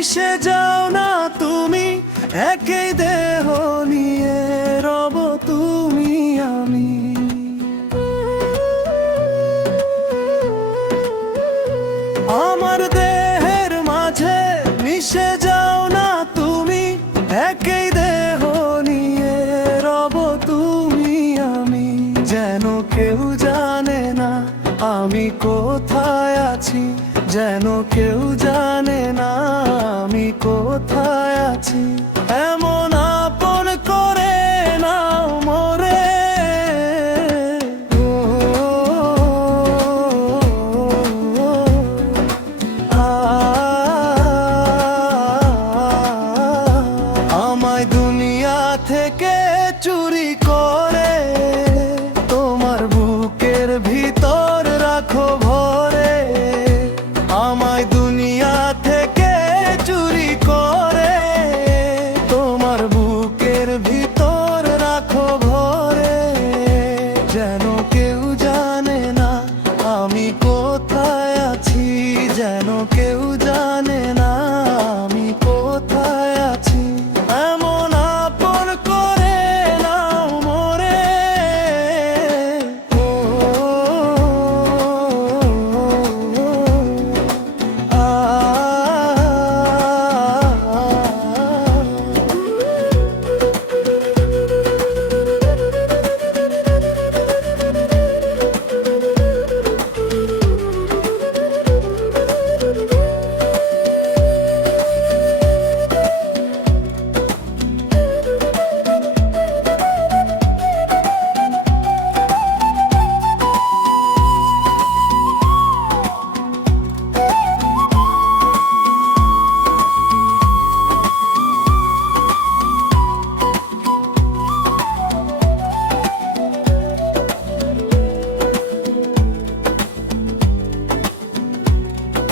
মিশে যাও না তুমি, একই দেহ নিয়ে রব তুমি আমি। আমার দেহের মাঝে মিশে যাও না তুমি, একই দেহ নিয়ে রব তুমি আমি। যেন কেউ জানে না আমি কোথায় আছি, যেন কেউ জানে না আমি কোথায় আছি। এমন আপন করে নাও মোরে, আমায় দুনিয়া থেকে চুরি করে তোমার বুকের ভিতর রাখো ভরে। আমায় দুনিয়া থেকে চুরি করে তোমার বুকের ভিতর রাখো ভরে। যেন কেউ জানে না আমি কোথায় আছি, যেন কেউ জানে না আমি কোথায় আছি। এমন আপন করে নাও মোরে,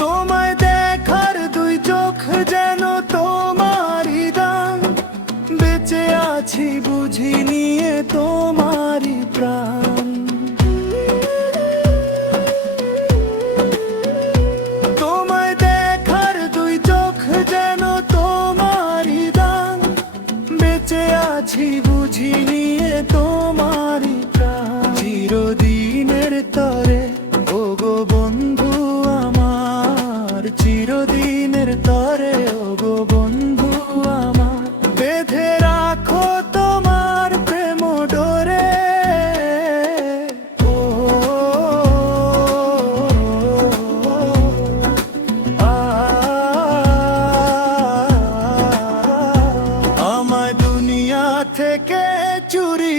তোমায় দেখার দুই চোখ যেন তোমারই দান। বেঁচে আছি বুঝি নিয়ে তোমারই প্রাণ। তোমায় দেখার দুই চোখ যেন তোমারই দান। বেঁচে আছি বুঝি নিয়ে তোমারই প্রাণ। চিরদিনের তরে ওগো বন্ধু আমার, চিরদিনের তরে ওগো বন্ধু আমার। বেঁধে রাখো তোমার প্রেম ডোরে, ও আমায় দুনিয়া থেকে চুরি